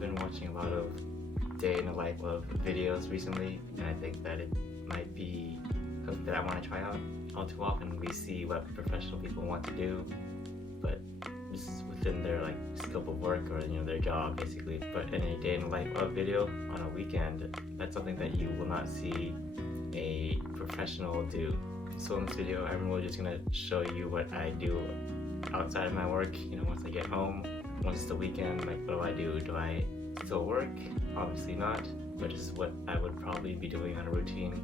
I've been watching a lot of day in the life of videos recently, and I think that it might be something that I want to try out. All too often we see what professional people want to do, but this is within their like scope of work or their job basically. But in a day in the life of video on a weekend, that's something that you will not see a professional do. So in this video, I'm really just gonna show you what I do outside of my work. Once I get home, once it's the weekend, like what do I do? Do I still work? Obviously not, but this is what I would probably be doing on a routine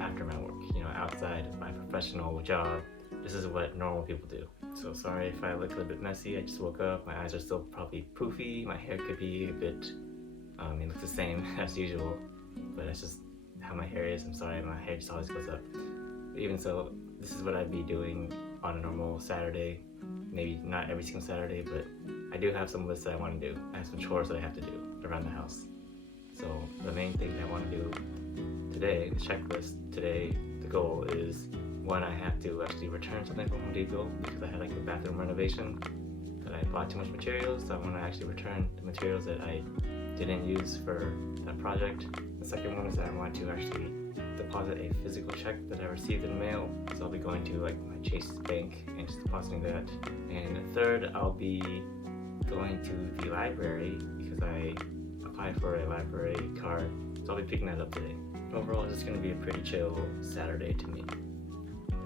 after my work. Outside of my professional job, this is what normal people do. So sorry if I look a little bit messy. I just woke up, my eyes are still probably poofy, my hair could be a bit, it looks the same as usual, but that's just how my hair is. I'm sorry, my hair just always goes up. But even so, this is what I'd be doing on a normal Saturday. Maybe not every single Saturday, but I do have some lists that I want to do. I have some chores that I have to do around the house. So the main thing that I want to do today, the checklist today, the goal is one, I have to actually return something from Home Depot because I had like a bathroom renovation that I bought too much materials, so I want to actually return the materials that I didn't use for that project. The second one is that I want to actually deposit a physical check that I received in the mail, so I'll be going to like my Chase bank and just depositing that. And the third, I'll be going to the library because I applied for a library card, so I'll be picking that up today. Overall, it's just going to be a pretty chill Saturday to me.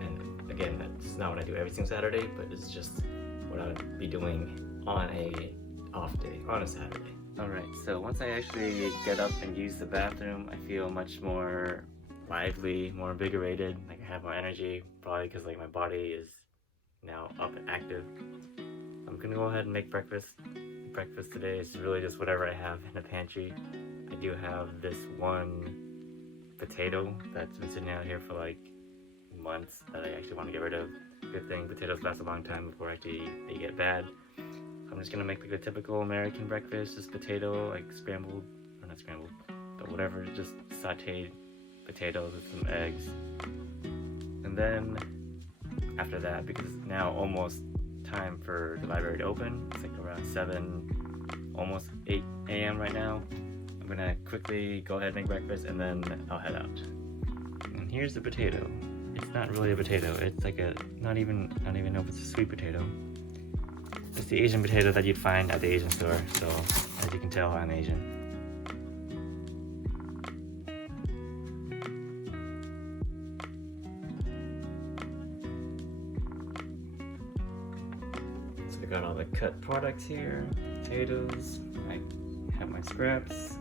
And again, that's not what I do every single Saturday, but it's just what I would be doing on a off day, on a Saturday. Alright, so once I actually get up and use the bathroom, I feel much more lively, more invigorated, like I have more energy, probably because like my body is now up and active. I'm gonna go ahead and make breakfast. Breakfast today is really just whatever I have in the pantry. I do have this one potato that's been sitting out here for like months that I actually want to get rid of. Good thing potatoes last a long time before actually they get bad. So I'm just gonna make like a typical American breakfast, just potato, like scrambled, or not scrambled, but whatever, just sauteed potatoes with some eggs. And then after that, because it's now almost time for the library to open, it's like around 7, almost 8 a.m. right now, I'm gonna quickly go ahead and make breakfast and then I'll head out. And here's the potato. It's not really a potato, it's like a, not even know if it's a sweet potato. It's the Asian potato that you'd find at the Asian store, so as you can tell, I'm Asian. So I got all the cut products here, potatoes, I have my scraps.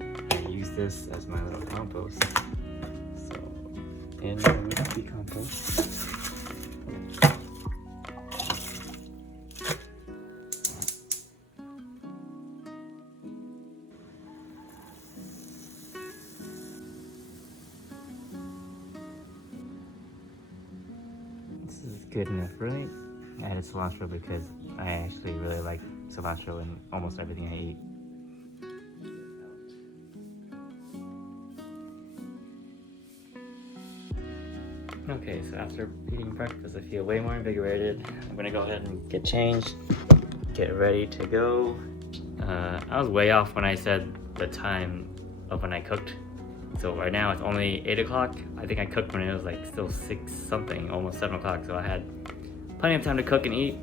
I use this as my little compost. So in with the compost. This is good enough, right? I added cilantro because I actually really like cilantro in almost everything I eat. Okay, so after eating breakfast, I feel way more invigorated. I'm gonna go ahead and get changed, get ready to go. I was way off when I said the time of when I cooked. So right now it's only 8 o'clock. I think I cooked when it was like still 6 something, almost 7 o'clock. So I had plenty of time to cook and eat.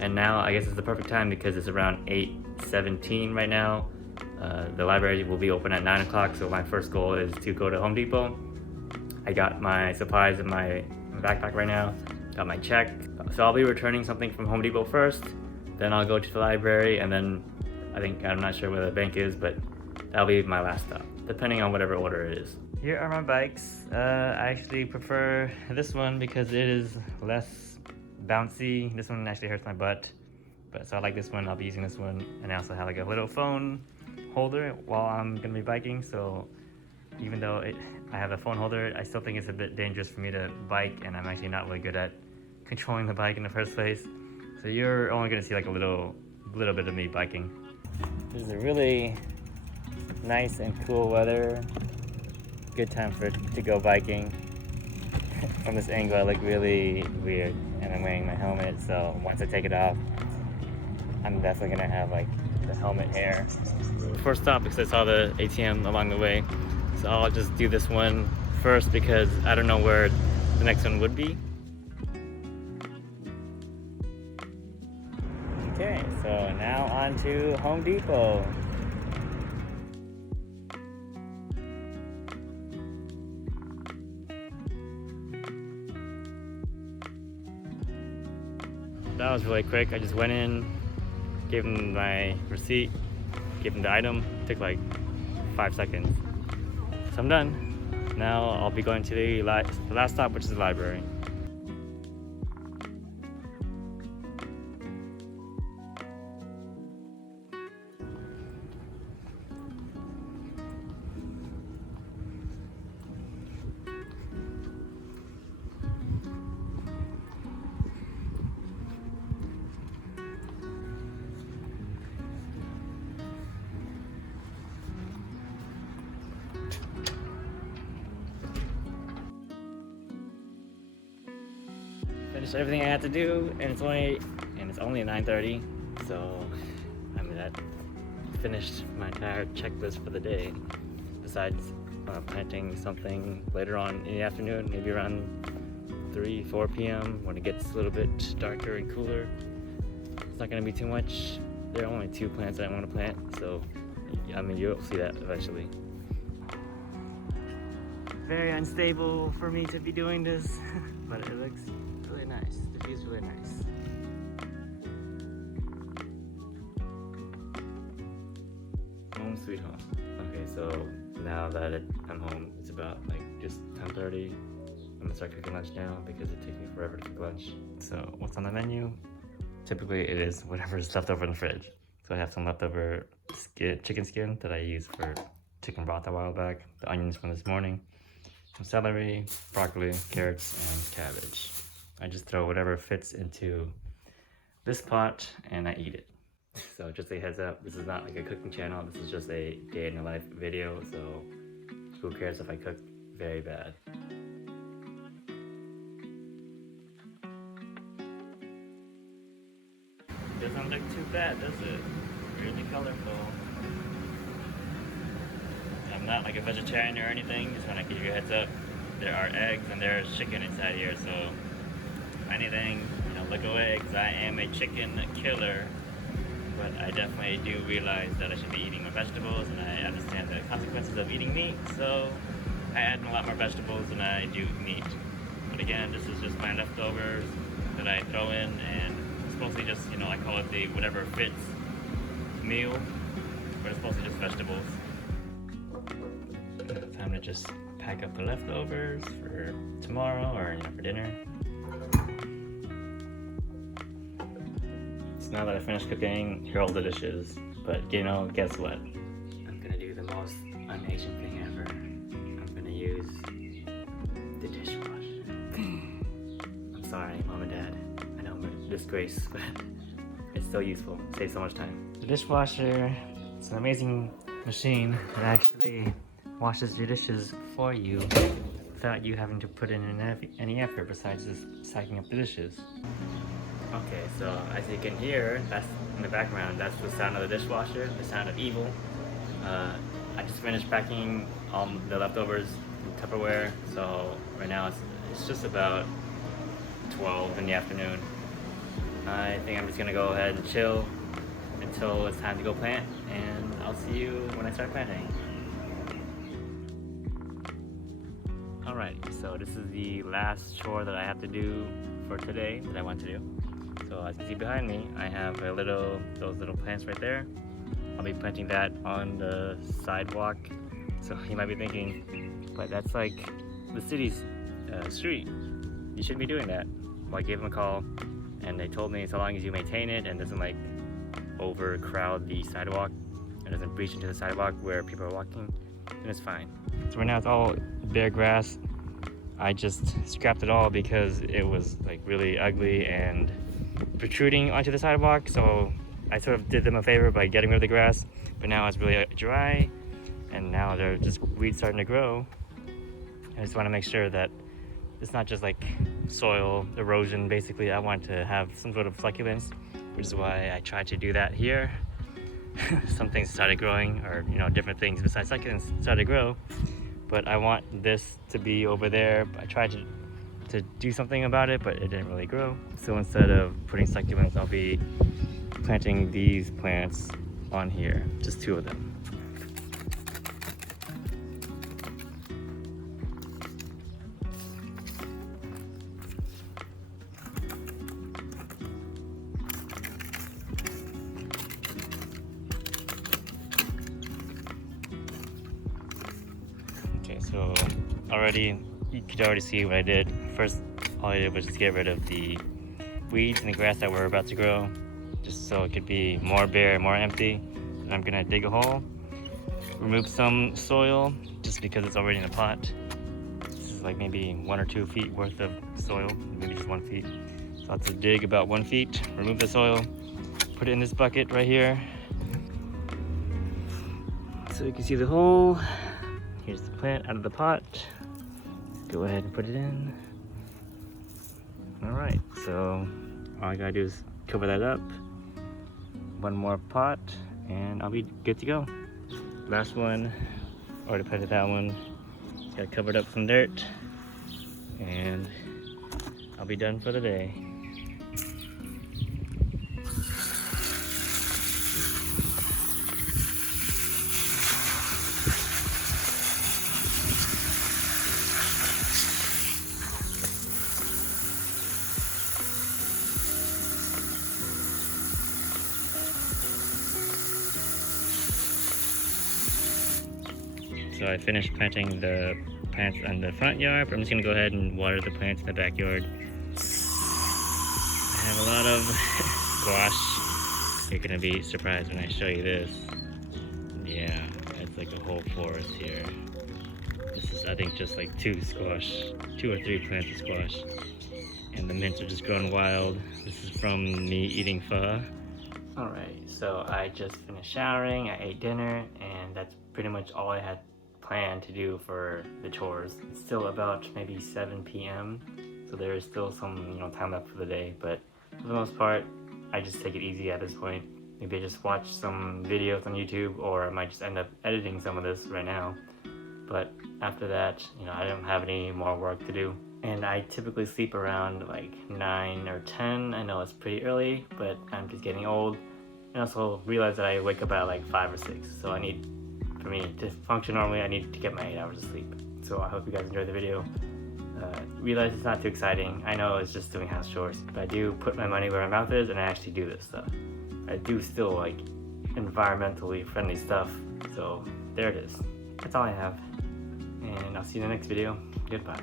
And now I guess it's the perfect time because it's around 8:17 right now. The library will be open at 9 o'clock. So my first goal is to go to Home Depot. I got my supplies in my backpack right now, got my check. So I'll be returning something from Home Depot first, then I'll go to the library, and then I'm not sure where the bank is, but that'll be my last stop, depending on whatever order it is. Here are my bikes. I actually prefer this one because it is less bouncy. This one actually hurts my butt, but so I like this one. I'll be using this one, and I also have like a little phone holder while I'm gonna be biking, so even though I have a phone holder, I still think it's a bit dangerous for me to bike, and I'm actually not really good at controlling the bike in the first place. So you're only gonna see like a little bit of me biking. This is a really nice and cool weather. Good time to go biking. From this angle, I look really weird, and I'm wearing my helmet, so once I take it off, I'm definitely gonna have like the helmet hair. First stop because I saw the ATM along the way. So I'll just do this one first because I don't know where the next one would be. Okay, so now on to Home Depot. That was really quick. I just went in, gave him my receipt, gave him the item. It took like 5 seconds. So I'm done. Now I'll be going to the last stop, which is the library. Finished everything I had to do, and it's only 9:30, so that finished my entire checklist for the day. Besides planting something later on in the afternoon, maybe around 3-4 p.m. when it gets a little bit darker and cooler. It's not going to be too much. There are only 2 plants that I want to plant, so you'll see that eventually. Very unstable for me to be doing this, but it looks really nice. The view's really nice. Home sweet home. Okay, so now that I'm home, it's about like just 10:30. I'm gonna start cooking lunch now because it takes me forever to cook lunch. So what's on the menu? Typically it is whatever's left over in the fridge. So I have some leftover chicken skin that I used for chicken broth a while back, the onions from this morning, some celery, broccoli, carrots, and cabbage. I just throw whatever fits into this pot and I eat it. So just a heads up, this is not like a cooking channel, this is just a day in the life video, so who cares if I cook very bad. Doesn't look too bad, does it? Really colorful. I'm not like a vegetarian or anything, just want to give you a heads up. There are eggs and there's chicken inside here, so if anything, look away because I am a chicken killer. But I definitely do realize that I should be eating more vegetables, and I understand the consequences of eating meat, so I add in a lot more vegetables than I do meat. But again, this is just my leftovers that I throw in, and it's mostly just, I call it the whatever fits meal, but it's mostly just vegetables. Time to just pack up the leftovers for tomorrow or for dinner. So now that I finished cooking, here are all the dishes. But guess what? I'm gonna do the most un-Asian thing ever. I'm gonna use the dishwasher. I'm sorry, Mom and Dad. I know I'm a disgrace, but it's so useful. It saves so much time. The dishwasher, it's an amazing machine that actually washes your dishes for you without you having to put in any effort besides just stacking up the dishes. Okay, so as you can hear, that's in the background, that's the sound of the dishwasher, the sound of evil. I just finished packing all the leftovers in Tupperware, so right now it's just about 12 in the afternoon. I think I'm just gonna go ahead and chill until it's time to go plant, and I'll see you when I start planting. Alright, so this is the last chore that I have to do for today that I want to do. So as you can see behind me, I have those little plants right there. I'll be planting that on the sidewalk. So you might be thinking, but that's like the city's street. You shouldn't be doing that. Well, I gave them a call and they told me so long as you maintain it and doesn't like overcrowd the sidewalk and doesn't breach into the sidewalk where people are walking, then it's fine. So right now it's all bare grass. I just scrapped it all because it was like really ugly and protruding onto the sidewalk, so I sort of did them a favor by getting rid of the grass, but now it's really dry and now they're just weeds starting to grow. I just want to make sure that it's not just like soil erosion. Basically I want to have some sort of succulence, which is why I tried to do that here. some things started growing, or different things besides succulents started to grow, but I want this to be over there. I tried to do something about it, but it didn't really grow. So instead of putting succulents, I'll be planting these plants on here, just 2 of them. Okay, so you could already see what I did. First, all I did was just get rid of the weeds and the grass that were about to grow, just so it could be more bare, more empty. And I'm gonna dig a hole, remove some soil, just because it's already in a pot. This is like maybe 1 or 2 feet worth of soil, maybe just 1 feet. So I'll have to dig about 1 feet, remove the soil, put it in this bucket right here. So you can see the hole. Here's the plant out of the pot. Go ahead and put it in. Alright, so all I gotta do is cover that up. 1 more pot, and I'll be good to go. Last one, already planted that one. Got covered up some dirt, and I'll be done for the day. So I finished planting the plants on the front yard, but I'm just gonna go ahead and water the plants in the backyard. I have a lot of squash. You're gonna be surprised when I show you this. Yeah, it's like a whole forest here. This is, I think, just like 2 or 3 plants of squash. And the mints are just growing wild. This is from me eating pho. Alright, so I just finished showering, I ate dinner, and that's pretty much all I had planned to do for the chores. It's still about maybe 7 p.m. so there is still some time left for the day, but for the most part I just take it easy at this point. Maybe I just watch some videos on YouTube, or I might just end up editing some of this right now. But after that, I don't have any more work to do. And I typically sleep around like 9 or 10. I know it's pretty early, but I'm just getting old. And also realize that I wake up at like 5 or 6. So for me to function normally, I need to get my 8 hours of sleep. So I hope you guys enjoyed the video. Realize it's not too exciting. I know it's just doing house chores, but I do put my money where my mouth is, and I actually do this stuff. I do still like environmentally friendly stuff. So there it is. That's all I have. And I'll see you in the next video. Goodbye.